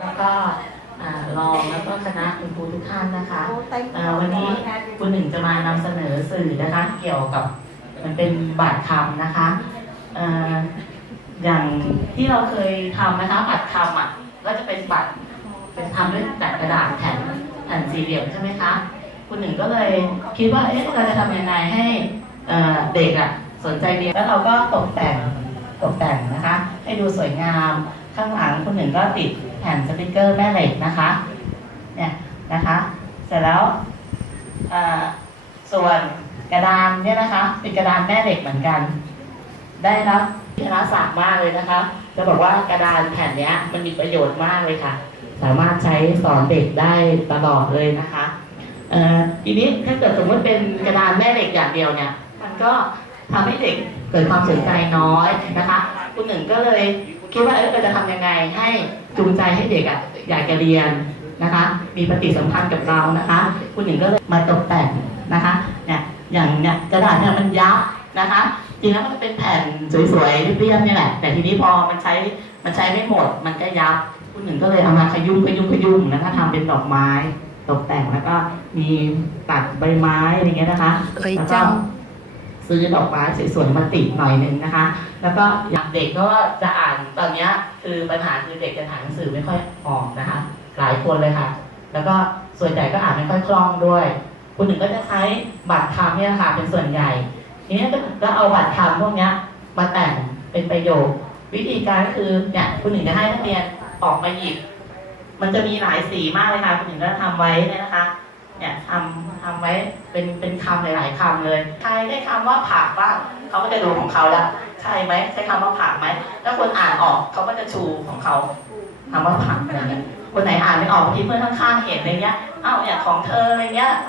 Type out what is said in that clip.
แล้วก็อ่ารองแล้วก็คณะคุณครูทุกท่านนะคะอ่าวันนี้คุณหนึ่งจะมานำเสนอสื่อนะคะ เกี่ยวกับมันเป็นบัตรคำนะคะอ่าอย่างที่เราเคยทำนะคะบัตรคำอะก็จะเป็นบัตรเป็นทำด้วยจากกระดาษแผ่นแผ่นสี่เหลี่ยมใช่ไหมคะคุณหนึ่งก็เลยคิดว่าเอ๊ะเราจะทำยังไงให้เอ่อเด็กอะสนใจเรียนแล้วเราก็ตกแต่งตกแต่งนะคะ ให้ดูสวยงามข้างหลังคุณหนึ่งก็ติดแผ่นสติกเกอร์แม่เหล็กนะคะเนี่ยนะคะ เสร็จแล้วส่วนกระดานเนี่ยนะคะ เป็นกระดานแม่เหล็กเหมือนกัน ได้รับคณะศาสตร์มากเลยนะคะ จะบอกว่ากระดานแผ่นเนี้ยมันมีประโยชน์มากเลยค่ะ สามารถใช้สอนเด็กได้ตลอดเลยนะคะทีนี้ถ้าเกิดสมมติเป็นกระดานแม่เหล็กอย่างเดียวเนี่ย มันก็ทำให้เด็กเกิดความสนใจน้อยนะคะ คุณหนึ่งก็เลย คิดว่าเออเราจะทำยังไงให้จูงใจให้เด็กอะอยากจะเรียนนะคะ มีปฏิสัมพันธ์กับเรานะคะ คุณหนึ่งก็เลยมาตกแต่งนะคะเนี่ยอย่างเนี่ยกระดาษเนี่ยมันยับนะคะจริงแล้วมันเป็นแผ่นสวยๆเรียบๆเนี่ยแหละ แต่ทีนี้พอมันใช้มันใช้ไม่หมด มันก็ยับคุณหนึ่งก็เลยเอามาขยุ่มขยุ่มขยุ่มแล้วก็ทำเป็นดอกไม้ ตกแต่งแล้วก็มีตัดใบไม้อะไรเงี้ยนะคะเคยจัง ซื้อดอกไม้สวยๆมาติดหน่อยหนึงนะคะ แล้วก็อยางเด็กก็จะอ่านตอนนี้คือปัญหาคือเด็กจะอ่านหนังสือไม่ค่อยออกนะคะ หลายคนเลยค่ะ แล้วก็ส่วนใหญ่ก็อ่านไม่ค่อยคล่องด้วยคุณหนึ่งก็จะใช้บัตรคำเนี่ยค่ะเป็นส่วนใหญ่ ทีนี้ก็ก็เอาบัตรคำพวกนี้มาแต่งเป็นประโยค วิธีการก็คือเนี่ยคุณหนึ่งจะให้นักเรียนออกมาหยิบ มันจะมีหลายสีมากเลยค่ะคุณหนึ่งก็ทำไว้เนี่ยนะคะ เนี่ยทำ เป็นเป็นคำหลาย ๆคำเลยใครได้คำว่าผักบ้างเขาก็จะดูของเขาแล้วใช่ไหมใช้คำว่าผักไหมถ้าคนอ่านออกเขาก็จะชูของเขาคำว่าผักอะไรเงี้ยคนไหนอ่านไม่ออกบางทีเพื่อนข้างๆเห็นอะไรเงี้ยอ้าวเนี่ยของเธออะไรเงี้ย